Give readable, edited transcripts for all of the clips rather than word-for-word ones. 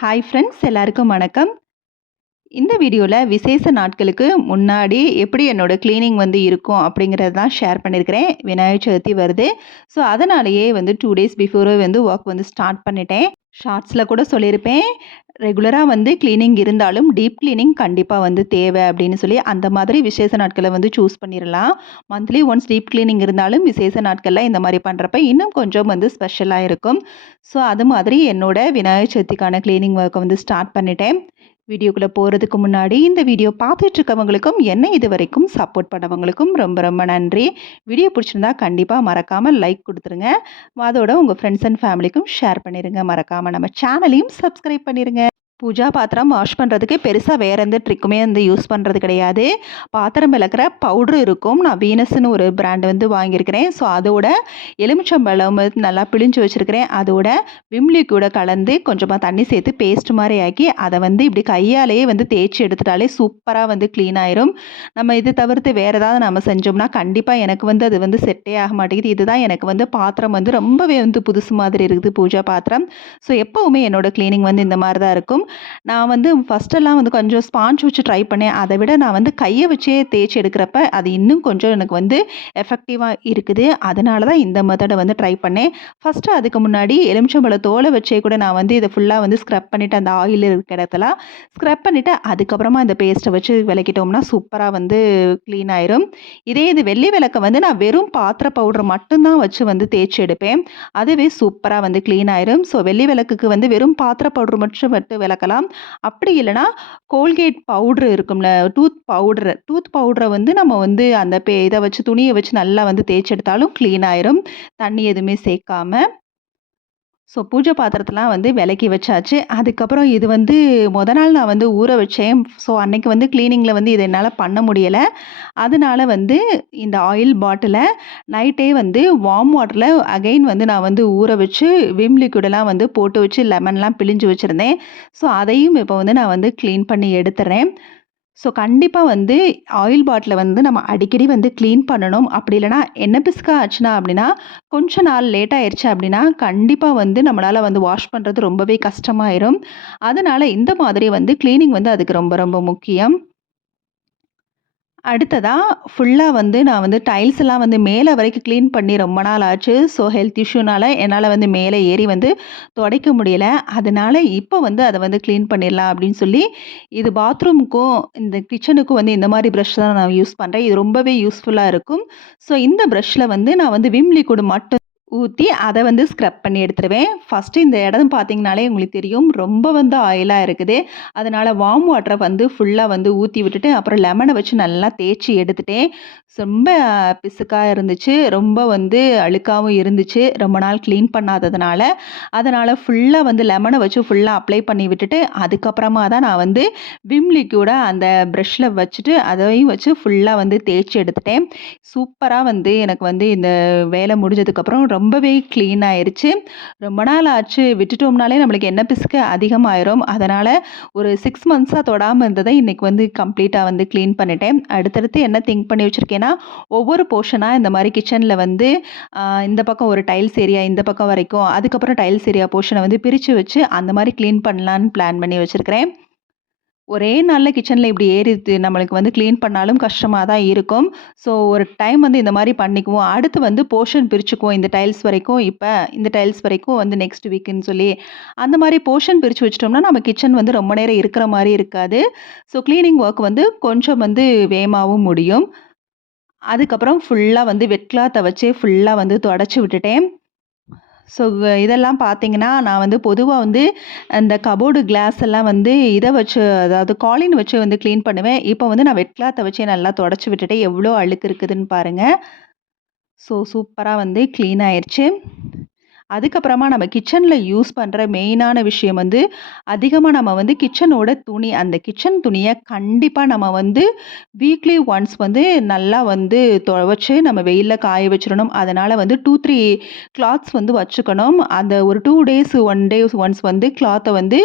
Hi friends, எல்லாருக்கும் வணக்கம். இந்த வீடியோவில் விசேஷ நாட்களுக்கு முன்னாடி எப்படி என்னோட க்ளீனிங் வந்து இருக்கும் அப்படிங்கிறது தான் ஷேர் பண்ணியிருக்கிறேன். விநாயகர் சதுர்த்தி வருது. ஸோ அதனாலேயே வந்து 2 டேஸ் பிஃபோரே வந்து ஒர்க் வந்து ஸ்டார்ட் பண்ணிட்டேன். ஷார்ட்ஸில் கூட சொல்லியிருப்பேன். ரெகுலராக வந்து க்ளீனிங் இருந்தாலும் டீப் க்ளீனிங் கண்டிப்பாக வந்து தேவை அப்படின்னு சொல்லி அந்த மாதிரி விசேஷ நாட்களை வந்து சூஸ் பண்ணிடலாம். மந்த்லி ஒன்ஸ் டீப் க்ளீனிங் இருந்தாலும் விசேஷ நாட்களில் இந்த மாதிரி பண்ணுறப்ப இன்னும் கொஞ்சம் வந்து ஸ்பெஷலாக இருக்கும். ஸோ அது மாதிரி என்னோட விநாயகர் சதுர்த்திக்கான க்ளீனிங் ஒர்க்கை வந்து ஸ்டார்ட் பண்ணிட்டேன். வீடியோக்குள்ளே போகிறதுக்கு முன்னாடி இந்த வீடியோ பார்த்துட்டு இருக்கவங்களுக்கும் என்ன இது வரைக்கும் சப்போர்ட் பண்ணவங்களுக்கும் ரொம்ப ரொம்ப நன்றி. வீடியோ பிடிச்சிருந்தா கண்டிப்பாக மறக்காமல் லைக் கொடுத்துருங்க. அதோட உங்கள் ஃப்ரெண்ட்ஸ் அண்ட் ஃபேமிலிக்கும் ஷேர் பண்ணிடுங்க. மறக்காமல் நம்ம சேனலையும் சப்ஸ்கிரைப் பண்ணிடுங்க. பூஜா பாத்திரம் வாஷ் பண்ணுறதுக்கு பெருசாக வேறு எந்த ட்ரிக்குமே வந்து யூஸ் பண்ணுறது கிடையாது. பாத்திரம் விளக்குற பவுட்ரு இருக்கும். நான் வீனஸ்ன்னு ஒரு பிராண்ட் வந்து வாங்கியிருக்கிறேன். ஸோ அதோட எலுமிச்சம்பழம் வந்து நல்லா பிழிஞ்சு வச்சுருக்கிறேன். அதோட விம் லிக்யூடை கலந்து கொஞ்சமாக தண்ணி சேர்த்து பேஸ்ட் மாதிரி ஆக்கி அதை வந்து இப்படி கையாலேயே வந்து தேய்ச்சி எடுத்துட்டாலே சூப்பராக வந்து க்ளீன் ஆயிரும். நம்ம இது தவிர்த்து வேறு ஏதாவது நம்ம செஞ்சோம்னா கண்டிப்பாக எனக்கு வந்து அது வந்து செட்டே ஆக மாட்டேங்குது. இதுதான் எனக்கு வந்து பாத்திரம் வந்து ரொம்பவே வந்து புதுசு மாதிரி இருக்குது, பூஜா பாத்திரம். ஸோ எப்போவுமே என்னோடய க்ளீனிங் வந்து இந்த மாதிரி தான் இருக்கும். நான் வந்து ஃபஸ்ட்டெல்லாம் வந்து கொஞ்சம் ஸ்பாஞ்ச் வச்சு ட்ரை பண்ணேன். அதை விட நான் வந்து கையை வச்சே தேய்ச்சி எடுக்கிறப்ப அது இன்னும் கொஞ்சம் எனக்கு வந்து எஃபெக்டிவாக இருக்குது. அதனால தான் இந்த மெத்தடை வந்து ட்ரை பண்ணேன். ஃபஸ்ட்டு அதுக்கு முன்னாடி எலுமிச்சம்பழ தோலை வச்சே கூட நான் வந்து இதை ஃபுல்லாக வந்து ஸ்க்ரப் பண்ணிவிட்டு அந்த ஆயில் இருக்கிற இடத்துல ஸ்க்ரப் பண்ணிவிட்டு அதுக்கப்புறமா இந்த பேஸ்ட்டை வச்சு விளக்கிட்டோம்னா சூப்பராக வந்து க்ளீன் ஆயிரும். இதே இது வெள்ளி விளக்கை வந்து நான் வெறும் பாத்திர பவுடர் மட்டும்தான் வச்சு வந்து தேய்ச்சி எடுப்பேன். அதுவே சூப்பராக வந்து க்ளீன் ஆயிரும். ஸோ வெள்ளி விளக்குக்கு வந்து வெறும் பாத்திர பவுடர் மட்டும் விட்டு விளக்கலாம். அப்படி இல்லைனா கோல்கேட் பவுட்ரு இருக்கும்ல, டூத் பவுடரை வந்து நம்ம வந்து அந்த இதை வச்சு துணியை வச்சு நல்லா வந்து தேய்ச்சி எடுத்தாலும் க்ளீன் ஆயிரும், தண்ணி எதுவுமே சேர்க்காம. ஸோ பூஜை பாத்திரத்தெலாம் வந்து விலக்கி வச்சாச்சு. அதுக்கப்புறம் இது வந்து நாள் நான் வந்து ஊற வச்சேன். ஸோ அன்னைக்கு வந்து க்ளீனிங்கில் வந்து இதை என்னால் பண்ண முடியலை. அதனால வந்து இந்த ஆயில் பாட்டிலை நைட்டே வந்து வார்ம் வாட்டரில் அகைன் வந்து நான் வந்து ஊற வச்சு விம் லிக்விடெல்லாம் வந்து போட்டு வச்சு லெமன்லாம் பிழிஞ்சு வச்சுருந்தேன். ஸோ அதையும் இப்போ வந்து நான் வந்து க்ளீன் பண்ணி எடுத்துறேன். ஸோ கண்டிப்பாக வந்து ஆயில் பாட்டிலை வந்து நம்ம அடிக்கடி வந்து க்ளீன் பண்ணணும். அப்படி இல்லைனா எண்ணெய் பிசுக்கா ஆச்சுன்னா அப்படின்னா கொஞ்ச நாள் லேட் ஆயிடுச்சு அப்படின்னா கண்டிப்பாக வந்து நம்மளால் வந்து வாஷ் பண்ணுறது ரொம்பவே கஷ்டமாயிரும். அதனால் இந்த மாதிரி வந்து க்ளீனிங் வந்து அதுக்கு ரொம்ப ரொம்ப முக்கியம். அடுத்ததாக ஃபுல்லாக வந்து நான் வந்து டைல்ஸ் எல்லாம் வந்து மேலே வரைக்கும் க்ளீன் பண்ணி ரொம்ப நாள் ஆச்சு. ஸோ ஹெல்த் இஷ்யூனால் என்னால் வந்து மேலே ஏறி வந்து துடைக்க முடியலை. அதனால் இப்போ வந்து அதை வந்து க்ளீன் பண்ணிடலாம் அப்படின்னு சொல்லி இது பாத்ரூமுக்கும் இந்த கிச்சனுக்கும் வந்து இந்த மாதிரி ப்ரஷ் தான் நான் யூஸ் பண்ணுறேன். இது ரொம்பவே யூஸ்ஃபுல்லாக இருக்கும். ஸோ இந்த ப்ரஷ்ஷில் வந்து நான் வந்து விம் லிக்விட் மட்டும் ஊற்றி அதை வந்து ஸ்க்ரப் பண்ணி எடுத்துருவேன். ஃபஸ்ட்டு இந்த இடம் பார்த்தீங்கனாலே உங்களுக்கு தெரியும், ரொம்ப வந்து ஆயிலாக இருக்குது. அதனால் வார்ம் வாட்டரை வந்து ஃபுல்லாக வந்து ஊற்றி விட்டுட்டு அப்புறம் லெமனை வச்சு நல்லா தேய்ச்சி எடுத்துட்டேன். ரொம்ப பிசுக்காக இருந்துச்சு, ரொம்ப வந்து அழுக்காகவும் இருந்துச்சு ரொம்ப நாள் க்ளீன் பண்ணாததுனால. அதனால் ஃபுல்லாக வந்து லெமனை வச்சு ஃபுல்லாக அப்ளை பண்ணி விட்டுட்டு அதுக்கப்புறமா தான் நான் வந்து விம் லிக்யூடை அந்த ப்ரஷ்ஷில் வச்சுட்டு அதையும் வச்சு ஃபுல்லாக வந்து தேய்ச்சி எடுத்துட்டேன். சூப்பராக வந்து எனக்கு வந்து இந்த வேலை முடிஞ்சதுக்கப்புறம் ரொம்பவே க்ளீன் ஆயிருச்சு. ரொம்ப நாள் ஆச்சு விட்டுட்டோம்னாலே நம்மளுக்கு எண்ணெய் பிசுக்கு அதிகமாயிரும். அதனால் ஒரு 6 மந்த்ஸாக தொடாமல் இருந்ததை இன்றைக்கி வந்து கம்ப்ளீட்டாக வந்து க்ளீன் பண்ணிட்டேன். அடுத்தடுத்து என்ன திங்க் பண்ணி வச்சுருக்கேன்னா, ஒவ்வொரு போர்ஷனாக இந்த மாதிரி கிச்சனில் வந்து இந்த பக்கம் ஒரு டைல்ஸ் ஏரியா இந்த பக்கம் வரைக்கும், அதுக்கப்புறம் டைல்ஸ் ஏரியா போர்ஷனை வந்து பிரித்து வச்சு அந்த மாதிரி க்ளீன் பண்ணலான்னு பிளான் பண்ணி வச்சுருக்கிறேன். ஒரே நாளில் கிச்சனில் இப்படி ஏறிது நம்மளுக்கு வந்து க்ளீன் பண்ணாலும் கஷ்டமாக தான் இருக்கும். ஸோ ஒரு டைம் வந்து இந்த மாதிரி பண்ணிக்குவோம். அடுத்து வந்து போர்ஷன் பிரிச்சுக்குவோம். இந்த டைல்ஸ் வரைக்கும் இப்போ இந்த டைல்ஸ் வரைக்கும் வந்து நெக்ஸ்ட் வீக்குன்னு சொல்லி அந்த மாதிரி போர்ஷன் பிரித்து வச்சிட்டோம்னா நம்ம கிச்சன் வந்து ரொம்ப நேரம் இருக்கிற மாதிரி இருக்காது. ஸோ க்ளீனிங் ஒர்க் வந்து கொஞ்சம் வந்து வேகமாகவும் முடியும். அதுக்கப்புறம் ஃபுல்லாக வந்து வெட் கிளாத்தை வச்சு ஃபுல்லாக வந்து தொடச்சி விட்டுட்டேன். ஸோ இதெல்லாம் பார்த்தீங்கன்னா, நான் வந்து பொதுவாக வந்து அந்த கபோர்டு கிளாஸ் எல்லாம் வந்து இதை வச்சு அதாவது காலின் வச்சு வந்து க்ளீன் பண்ணுவேன். இப்போ வந்து நான் வெட் கிளாத்தை வச்சே நல்லா தொடச்சி விட்டுட்டேன். எவ்வளோ அழுக்கு இருக்குதுன்னு பாருங்கள். ஸோ சூப்பராக வந்து க்ளீன் ஆயிடுச்சு. அதுக்கப்புறமா நம்ம கிச்சனில் யூஸ் பண்ணுற மெயினான விஷயம் வந்து அதிகமாக நம்ம வந்து கிச்சனோட துணி, அந்த கிச்சன் துணியை கண்டிப்பாக நம்ம வந்து வீக்லி ஒன்ஸ் வந்து நல்லா வந்து துவைச்சு நம்ம வெயிலில் காய வச்சிடணும். அதனால் வந்து 2, 3 கிளாத்ஸ் வந்து வச்சுக்கணும். அந்த ஒரு 2 டேஸ் 1 டேஸ் ஒன்ஸ் வந்து கிளாத்தை வந்து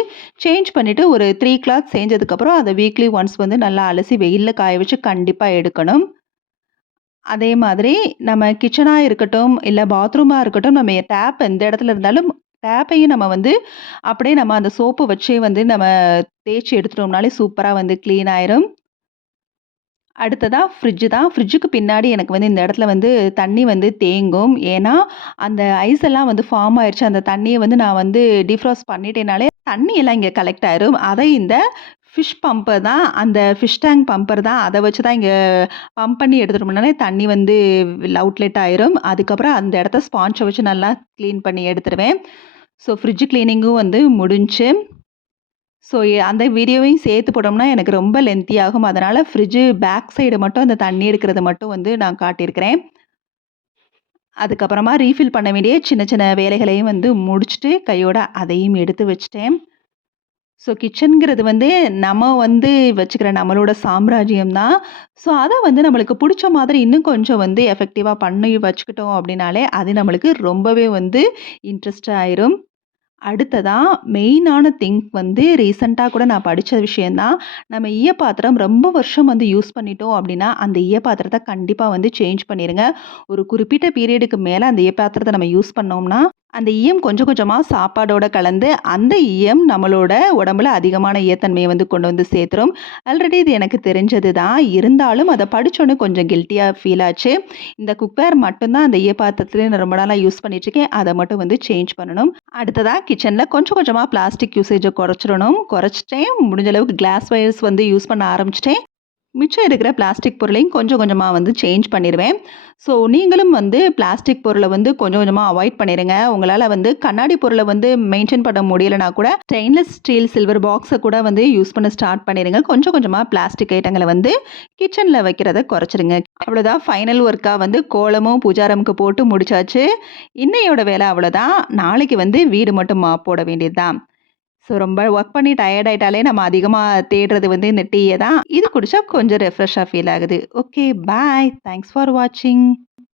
சேஞ்ச் பண்ணிவிட்டு ஒரு 3 கிளாத் செஞ்சதுக்கப்புறம் அதை வீக்லி ஒன்ஸ் வந்து நல்லா அலசி வெயிலில் காய வச்சு கண்டிப்பாக எடுக்கணும். அதே மாதிரி நம்ம கிச்சனா இருக்கட்டும், இல்ல பாத்ரூமா இருக்கட்டும், நம்ம டேப் எந்த இடத்துல இருந்தாலும் டேப்பையும் நம்ம வந்து அப்படியே நம்ம அந்த சோப்பு வச்சே வந்து நம்ம தேய்ச்சு எடுத்துட்டோம்னாலே சூப்பரா வந்து கிளீன் ஆயிரும். அடுத்ததா ஃப்ரிட்ஜ் தான். ஃப்ரிட்ஜுக்கு பின்னாடி எனக்கு வந்து இந்த இடத்துல வந்து தண்ணி வந்து தேங்கும். ஏன்னா, அந்த ஐஸ் எல்லாம் வந்து ஃபார்ம் ஆயிருச்சு. அந்த தண்ணிய வந்து நான் வந்து டிஃப்ராஸ்ட் பண்ணிட்டேனாலே தண்ணி எல்லாம் இங்க கலெக்ட் ஆயிரும். அதை இந்த ஃபிஷ் பம்பர் தான் அந்த ஃபிஷ் டேங்க் பம்பர் தான். அத வச்சு தான் இங்க பம்ப் பண்ணி எடுத்துட்டோம்னாலே தண்ணி வந்து அவுட்லெட் ஆயிரும். அதுக்கப்புறம் அந்த இடத்த ஸ்பான்ஜ வச்சு நல்லா கிளீன் பண்ணி எடுத்துருவேன். ஸோ ஃப்ரிட்ஜ் கிளீனிங்கும் வந்து முடிஞ்சுச்சு. ஸோ அந்த வீடியோவையும் சேர்த்து போட்டோம்னா எனக்கு ரொம்ப லென்த்தி ஆகும். அதனால ஃப்ரிட்ஜு பேக் சைடு மட்டும் அந்த தண்ணி எடுக்கிறத மட்டும் வந்து நான் காட்டியிருக்கிறேன். அதுக்கப்புறமா ரீஃபில் பண்ண வேண்டிய சின்ன சின்ன வேலைகளையும் வந்து முடிச்சுட்டு கையோட அதையும் எடுத்து வச்சுட்டேன். ஸோ கிச்சன்ங்கிறது வந்து நம்ம வந்து வச்சுக்கிற நம்மளோட சாம்ராஜ்யம் தான். ஸோ அத வந்து நம்மளுக்கு புடிச்ச மாதிரி இன்னும் கொஞ்சம் வந்து எஃபெக்டிவா பண்ணி வச்சுக்கிட்டோம் அப்படின்னாலே, அது நம்மளுக்கு ரொம்பவே வந்து இன்ட்ரெஸ்ட் ஆயிரும். அடுத்ததா மெயினான திங் வந்து ரீசென்ட்டா கூட நான் படிச்ச விஷயம் தான். நம்ம ஈயப்பாத்திரம் ரொம்ப வருஷம் வந்து யூஸ் பண்ணிட்டோம் அப்டின்னா, அந்த ஈயப்பாத்திரத்த கண்டிப்பா வந்து சேஞ்ச் பண்ணிருங்க. ஒரு குறிப்பிட்ட பீரியடுக்கு மேல அந்த ஈயப்பாத்திரத்த நம்ம யூஸ் பண்ணோம்னா, அந்த ஈயம் கொஞ்சம் கொஞ்சமா சாப்பாடோட கலந்து, அந்த ஈயம் நம்மளோட உடம்புல அதிகமான ஈயத்தன்மைய வந்து கொண்டு வந்து சேர்த்துரும். ஆல்ரெடி இது எனக்கு தெரிஞ்சது தான். இருந்தாலும் அத படிச்சோனே கொஞ்சம் கில்ட்டியா ஃபீல் ஆச்சு. இந்த குக்வேர் மட்டும் தான் அந்த ஈயப்பாத்திரத்திலே நான் ரொம்ப நாளா யூஸ் பண்ணிட்டுருக்கேன். அத மட்டும் வந்து சேஞ்ச் பண்ணணும். அடுத்ததா கிச்சன்ல கொஞ்சம் கொஞ்சமா பிளாஸ்டிக் யூசேஜ குறைச்சிரணும். குறைச்சிட்டேன். முடிஞ்ச அளவுக்கு கிளாஸ் வயர்ஸ் வந்து யூஸ் பண்ண ஆரம்பிச்சுட்டேன். மிச்சம் இருக்கிற பிளாஸ்டிக் பொருளையும் கொஞ்சம் கொஞ்சமா வந்து சேஞ்ச் பண்ணிருவேன். ஸோ நீங்களும் வந்து பிளாஸ்டிக் பொருள வந்து கொஞ்சம் கொஞ்சமா அவாய்ட் பண்ணிருங்க. உங்களால வந்து கண்ணாடி பொருள வந்து மெயின்டெயின் பண்ண முடியலனா கூட ஸ்டெயின்லெஸ் ஸ்டீல் சில்வர் பாக்ஸ கூட வந்து யூஸ் பண்ண ஸ்டார்ட் பண்ணிருங்க. கொஞ்சம் கொஞ்சமா பிளாஸ்டிக் ஐட்டங்கள வந்து கிச்சன்ல வைக்கிறத குறைச்சிருங்க. அவ்வளோதான் ஃபைனல் ஒர்க்கா வந்து கோலமும் பூஜாரமுக்கு போட்டு முடிச்சாச்சு. இன்னையோட வேலை அவ்வளோதான். நாளைக்கு வந்து வீடு மட்டும் மாப் போட வேண்டியது தான். ஸோ ரொம்ப ஒர்க் பண்ணி டயர்ட் ஆயிட்டாலே நம்ம அதிகமா தேடுறது வந்து இந்த டீய தான். இது குடிச்சா கொஞ்சம் ரெஃப்ரெஷ்ஷா ஃபீல் ஆகுது. Okay bye. தேங்க்ஸ் ஃபார் வாட்சிங்.